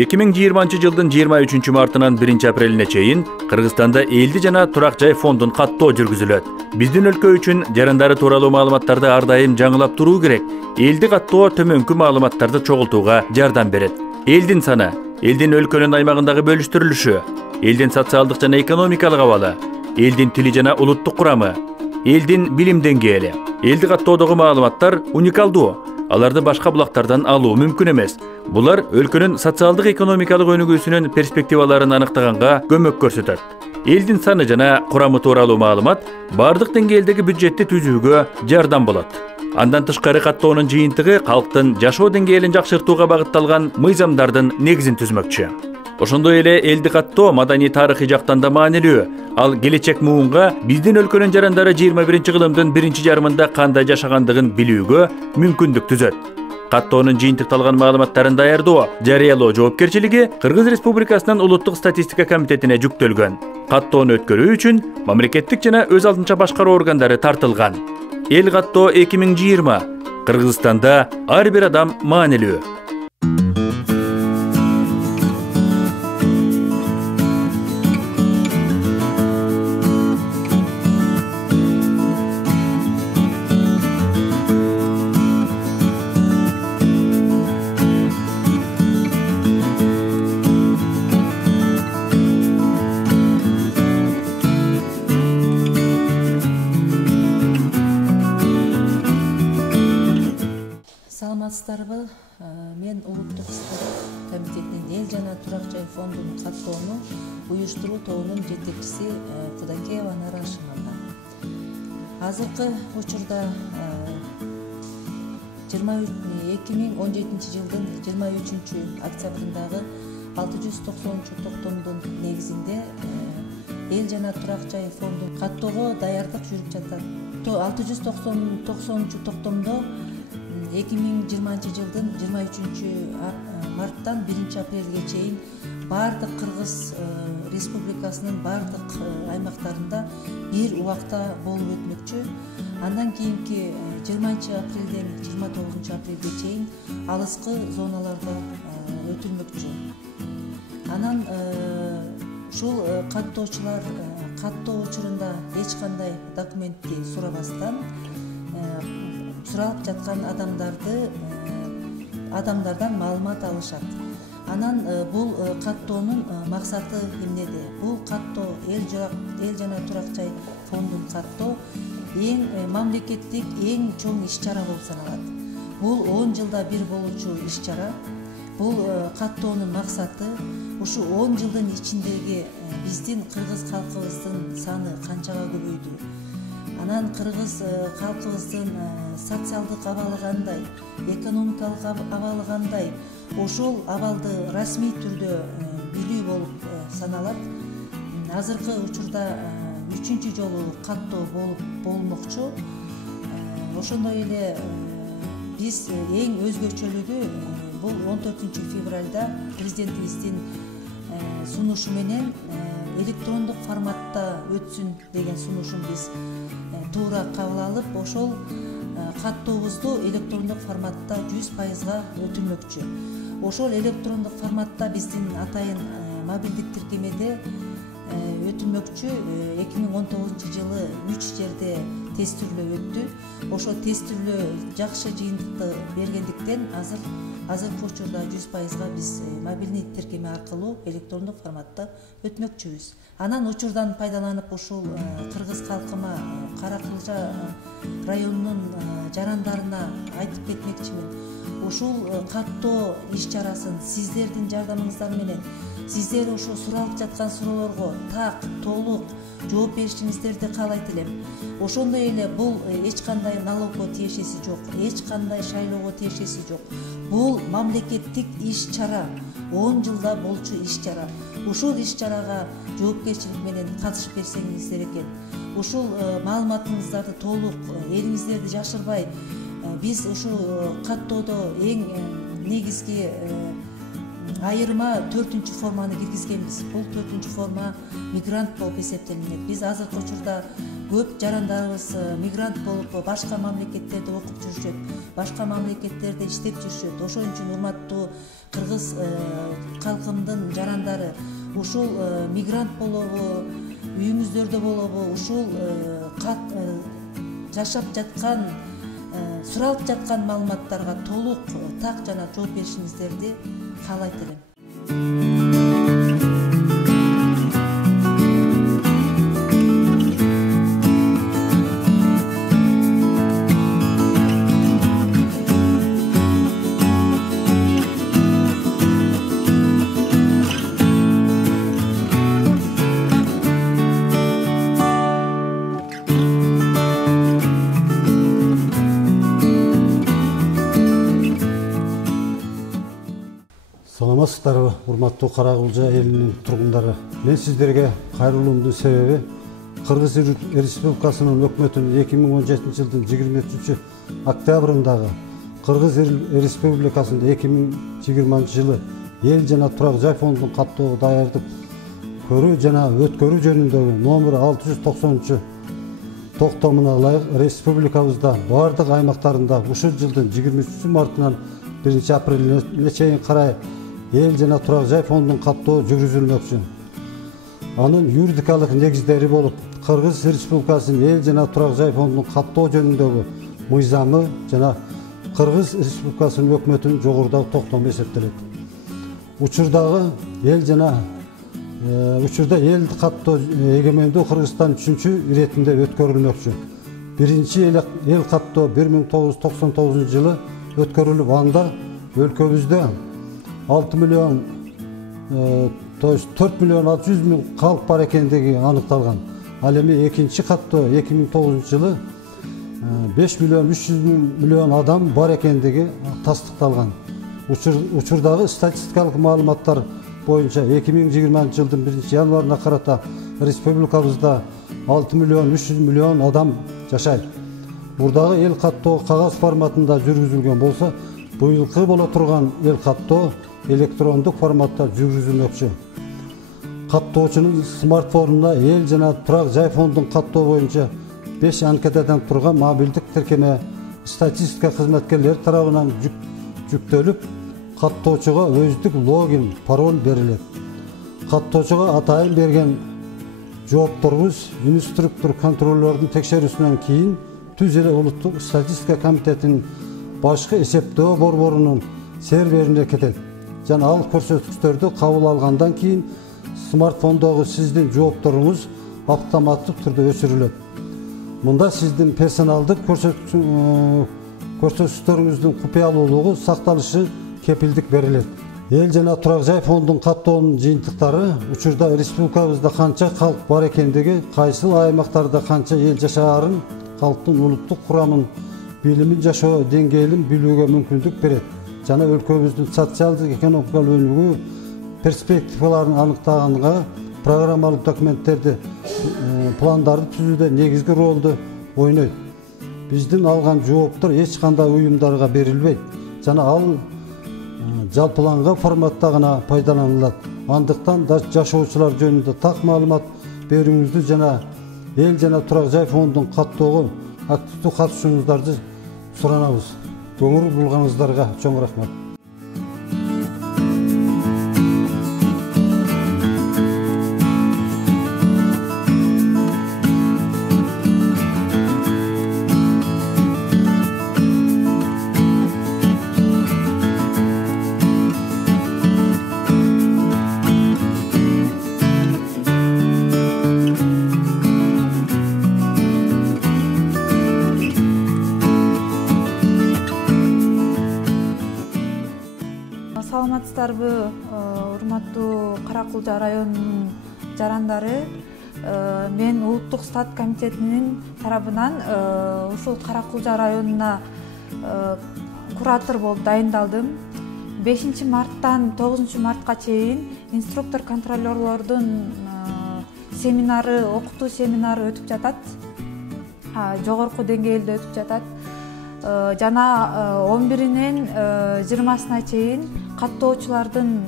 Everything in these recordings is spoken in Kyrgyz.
2020 жылдын 23 мартынан 1 апрелине чейин Кыргызстанда элди жана турак жай фондун каттоо жүргүзүлөт. Биздин өлкө үчүн жарандары тууралуу маалыматтарды ар дайым жаңылап туруу керек. Элди каттоо төмөнкү маалыматтарды чогултууга жардам берет. Элдин саны, элдин өлкөнүн аймагындагы бөлүштүрүлүшү, элдин социалдык жана экономикалык абалы, элдин тили жана улуттук курамы, элдин билим деңгээли. Элди каттоодогу маалыматтар уникалдуу. Аларды башка булактардан алуу мүмкүн эмес. Булар өлкөнүн социалдык экономикалык өнүгүүсүнүн перспективаларын аныктаганга көмөк көрсөтөт. Элдин саны жана курамы тууралуу маалымат бардык деңгээлдеги бюджетти түзүүгө жардам болот. Андан тышкары каттоонун жыйынтыгы калктын жашоо деңгээлин жакшыртууга багытталган мыйзамдардын негизин түзмөкчү. Ошондой эле элди каттоо маданий тарыхый жактан да маанилүү. Ал келечек муунга биздин өлкөнүн жарандары 21 кылымдын биринчи жарымында кандай жашагандыгын билүүгө мүмкүндүк түзөт. Каттоонун жыйынтыкталган маалыматтарын даярдоо, жарыялоо жоопкерчилиги Кыргыз Республикасынын Улуттук статистика комитетине жүктөлгөн. Каттоону өткөрүү үчүн мамлекеттик жана өз алдынча башкаруу органдары тартылган. Эл каттоо 2020 Кыргызстанда ар бир адам маанилүү. Саламатсыздарбы? Мен Улуттук комитетинин эл жана турак жай фондун каттоону уюштуруу тобунун жетекчиси Кудакеева Анара Ашимовна. Азыркы учурда 2017 жылдын 23 октябрындагы 690 токтомдун негизинде эл жана турак жай фондун каттоого даярдык жүрүп жатат. 690 токтомдо 2020 жылдын 23 марттан 1 апрелге чейин бардык Кыргыз Республикасынын бардык аймактарында бир убакта болуп өтмөкчү. Андан кийинки 20 апрелден 29 апрелге чейин алыскы зоналарда өтүлмөкчү. Анан ушул каттоочулар каттоо учурунда эч кандай документти сурабастан суралып жаткан адамдардан маалымат алышат. Анан бул каттоонун максаты эмнеде? Бул каттоо эл жана турак жай фондун каттоо эң мамлекеттик эң чоң иш-чара болуп саналат. Бул 10 жылда бир болуучу иш-чара. Бул каттоонун максаты ушу 10 жылдын ичиндеги биздин кыргыз калкыбыздын саны канчага көбөйдү? Анан кыргыз калкыбыздын социалдык абалы кандай, экономикалык абалы кандай, ошол абалды расмий түрдө билүү болуп саналат. Азыркы учурда 3-чү жолу каттоо болмокчу. Ошондой эле биз эң өзгөчөлүгү бул 14 февралда президентибиздин сунушу менен электрондук форматта өтсүн деген сунушун биз туура кабыл алып, ошол каттообузду электрондук форматта 100%га өтүлмөкчү. Ошол электрондук форматта биздин атайын мобилдик тиркемеде өтүлмөкчү. 2019 жылы 3 жерде тестирлөө өттү. Ошо тестирлөө жакшы жыйынтыкты бергендиктен азыркы учурда 100%га биз мобилдик тиркеме аркылуу электрондук форматта өтмөкчүбүз. Анан учурдан пайдаланып ушул кыргыз калкыма Кара Кылжа районунун жарандарына айтып кетмекчимин. Ушул каттоо иш-чарасын сиздердин жардамыңыздар менен сиздер ошо суралып жаткан суроолорго так, толук жооп беришиңиздерди каалайт элем. Ошондой эле бул эч кандай налогго тиешеси жок, эч кандай шайлоого тиешеси жок. Бул мамлекеттик иш-чара, 10 жылда болчу иш-чара. Ушул иш-чарага жоопкерчилик менен катышып берсеңиздер экен. Ушул маалыматыңыздарды толук, элиңиздерди жашырбай, биз ушул каттоодо эң негизги айырма 4-чү форманы киргизгенбиз. Бул 4-чү форма мигрант болуп эсептелинет. Биз азыркы учурда көп жарандарыбыз мигрант болуп башка мамлекеттерде окуп жүрүшөт, башка мамлекеттерде иштеп жүрүшөт. Ошон үчүн урматтуу кыргыз калкымдын жарандары ушул мигрант болобу, үйүңүздөрдө болобу, ушул жашап жаткан, суралып жаткан маалыматтарга толук так жана жооп беришиңиздерди каалайт элем. Саламатсыздарбы, урматтуу Кара Кулжа элинин тургундары. Мен сиздерге кайрылуумдун себеби Кыргыз Республикасынын өкмөтүнүн 2017 жылдын 23 октябрындагы Кыргыз Республикасында 2020 жылы эл жана турак жай фондунун каттоого даярдык көрүү жана өткөрүү жөнүндөгү номер 690 токтомуна ылайык республикабызда бардык аймактарында ушул жылдын 23 мартынан 1 апрелине чейин карай эл жана турак жай фондунун каттоо жүргүзүлмөкчү. Анын юридикалык негиздери болуп, Кыргыз Республикасынын эл жана турак жай фондунун каттоо жөнүндөгү мыйзамы жана Кыргыз Республикасынын өкмөтүнүн жогорудагы токтому эсептелет. Учурда эл каттоо эгемендүү Кыргызстан 3-чү иретинде өткөрүлмөкчү. Биринчи эл каттоо 1999 жылы өткөрүлүп, анда өлкөбүздө 4 миллион 600 миң калк бар экендиги аныкталган. Ал эми экинчи каттоо 2009 жылы 5 миллион 300 миллион адам бар экендиги тастыкталган. Учурдагы статистикалык маалыматтар боюнча 2020 жылдын 1 январына карата республикабызда 6 миллион 300 миллион адам жашайт. Бурдагы эл каттоо кагаз форматында жүргүзүлгөн болсо, быйылкы боло турган эл каттоо электрондук форматта жүргүзүлмөкчү. Каттоочунун смартфонуна эл жана турак жай фондунун каттоо боюнча 5 анкетадан турган мобилдик тиркеме статистика кызматкерлери тарабынан жүктөлүп, каттоочуга өздүк логин, пароль берилет. Каттоочуга атайын берген жоопторубуз инструктор контроллордун текшерүүсүнөн кийин түз эле улуттук статистика комитетинин башкы эсептөө борборунун серверине кетет. Жана ал көрсөткүчтөрдү кабыл алгандан кийин смартфондогу сиздин жоопторуңуз автоматтык түрдө өчүрүлөт. Мында сиздин персоналдык көрсөткүчтөрүңүздүн купуялуулугу сакталышы кепилдик берилет. Эл жана турак жай фондунун каттоонун жыйынтыктары учурда республикабызда канча калк бар экендиги, кайсыл аймактарда канча эл жашаарын, калктын улуттук курамын, билимин жашоо деңгээлин билүүгө мүмкүндүк берет. Жана өлкөбүздүн социалдык экономикалык өнүгүү перспективаларын аныктаганга программалык документтерди, пландарды түзүүдө негизги ролду ойнойт. Биздин алган жооптор эч кандай уюмдарга берилбейт. Жана ал жалпыланган форматта гана пайдаланылат. Андыктан жашоочулар жөнүндө так маалымат берүүңүздү жана эл жана турак жай фондунун каттоого активдүү катышууңуздарды суранабыз. Көңүл булганыңыздарга чоң рахмат. Саламатсыздарбы, урматтуу Кара Кулжа районунун жарандары. Мен улуттук стат комитетинин тарабынан ушул Кара Кулжа районуна куратор болуп дайындалдым. 5 марттан 9 мартка чейин инструктор контролерлордун семинары, окутуу семинары өтүп жатат. Жогорку деңгээлде өтүп жатат. Жана 11-нен 20-сына чейин каттоочулардын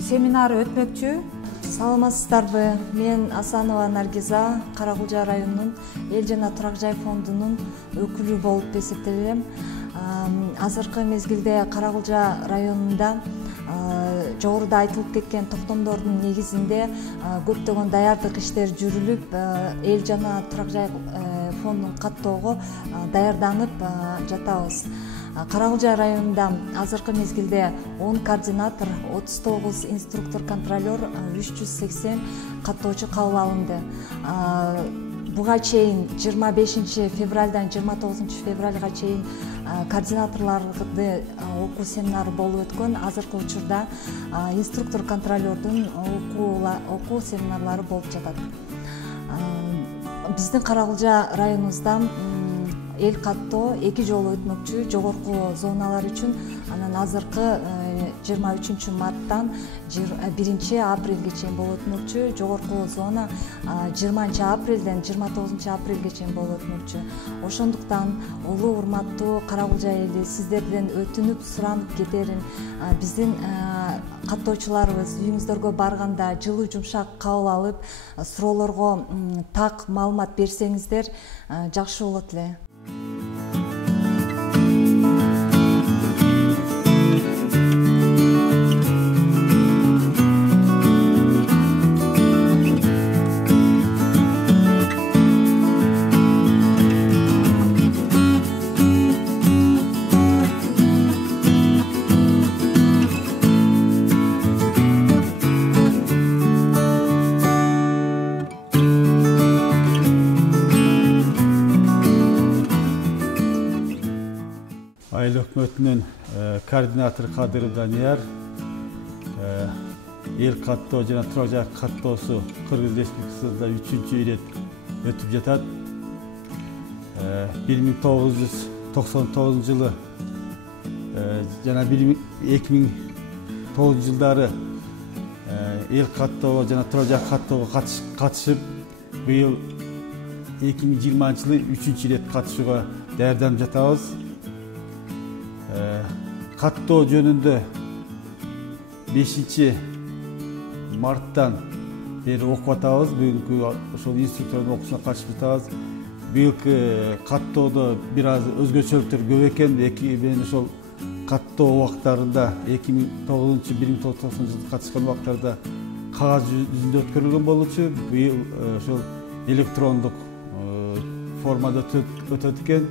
семинары өтмөкчү. Саламатсыздарбы? Мен Асанова Наргиза, Каракулжа районунун эл жана турак жай фондунун өкүлү болуп эсептелем. Азыркы мезгилде Каракулжа районунда жогоруда айтылып кеткен токтомдордун негизинде көптөгөн даярдык иштер жүрүлүп, эл жана турак жай фондун каттоого даярданып жатабыз. Каракулжа районунда азыркы мезгилде 10 координатор, 39 инструктор-контролер, 380 каттоочу кабыл алынды. Буга чейин 25 февралдан 29 февралга чейин координаторларды окуу семинары болуп өткөн. Азыркы учурда инструктор-контролердун окуу семинарлары болуп жатат. Биздин Каракулжа районубузда эл каттоо 2 жолу өтмөкчү, жогорку зоналар үчүн. Анан азыркы 23 марттан 1 апрелге чейин болуп өтмөкчү. Жогорку зона 20 апрелден 29 апрелге чейин болуп өтмөкчү. Ошондуктан улуу урматтуу Каракулжа эли, сиздерден өтүнүп суранып кетерим, биздин каттоочуларыбыз үйүңүздөргө барганда жылуу жумшак кабыл алып, суроолорго так маалымат берсеңиздер жакшы болот эле. Айыл өкмөтүнүн координатору Кадыров Данияр, эл каттоо жана турак жай каттоосу Кыргыз Республикасында 3-чү ирет өтүп жатат. 1999 жылы жана 2009 жылдары эл каттоо жана турак жай каттоого катышып, быйыл 2020 жылы 3-чү ирет катышууга даярданып жатабыз. Каттоо жөнүндө 5 марттан бери окуп атабыз. Бүгүнкү ошол инструктордун окуусуна катышып жатабыз. Быйылкы каттоодо бир аз өзгөчөлүктөр көп экен. Мен ошол каттоо убактарында 2009-1990 жылы катышкан убактарда кагаз жүзүндө өткөрүлгөн болчу. Быйыл ошол электрондук формада өтөт экен.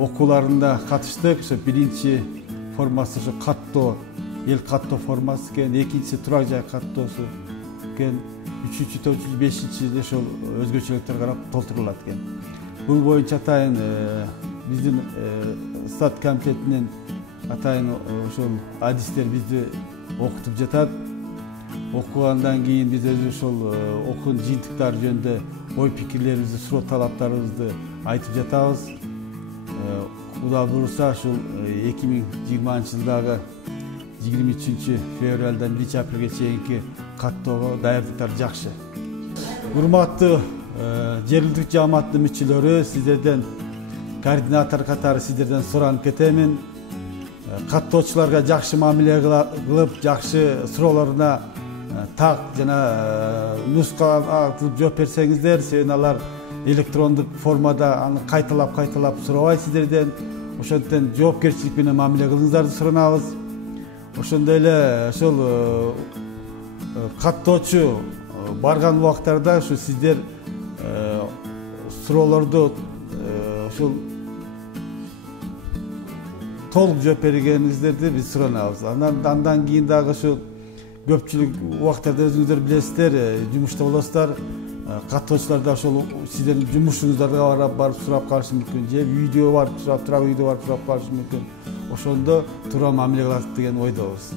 Окууларында катыштык. Ошо биринчи формасы ошо каттоо, эл каттоо формасы экен, экинчиси турак жай каттоосу экен, үчүнчү, төртүнчү, бешинчи ошол өзгөчөлүктөр карап толтурулат экен. Бул боюнча атайын биздин стат комитетинин атайын ошол адистер бизди окутуп жатат. Окугандан кийин биз өзү ошол окуун жыйынтыктары жөнүндө ой пикирлерибизди, суроо талаптарыбызды айтып жатабыз. Кудай буюрса ушул 2020 жылдагы 23 февралдан 1 апрелге чейинки каттоого даярдыктар жакшы. Урматтуу жергиликтүү жааматтын мүчөлөрү, сиздерден координатор катары сиздерден суранып кетемин. Каттоочуларга жакшы мамиле кылып, жакшы суроолоруна так жана нуска кылып жооп берсеңиздер, себеби алар электрондук формада аны кайталап сурабай сиздерден. Ошондон жоопкерчилик менен мамиле кылыңыздарды суранабыз. Ошондой эле ошол каттоочу барган убактарда ушу сиздер суроолорду ошол толук жооп бергениңиздерди биз суранабыз. Андан кийин дагы ошол көпчүлүк убактарда өзүңүздөр билесиздер, жумушта болосуздар. Каттоочуларда ошол сиздердин жумушуңуздарга барып сурап калышы мүмкүн, же үйдө барып сурап, турак үйдө барып сурап калышы мүмкүн. Ошондо туура мамиле кылат деген ойдобуз.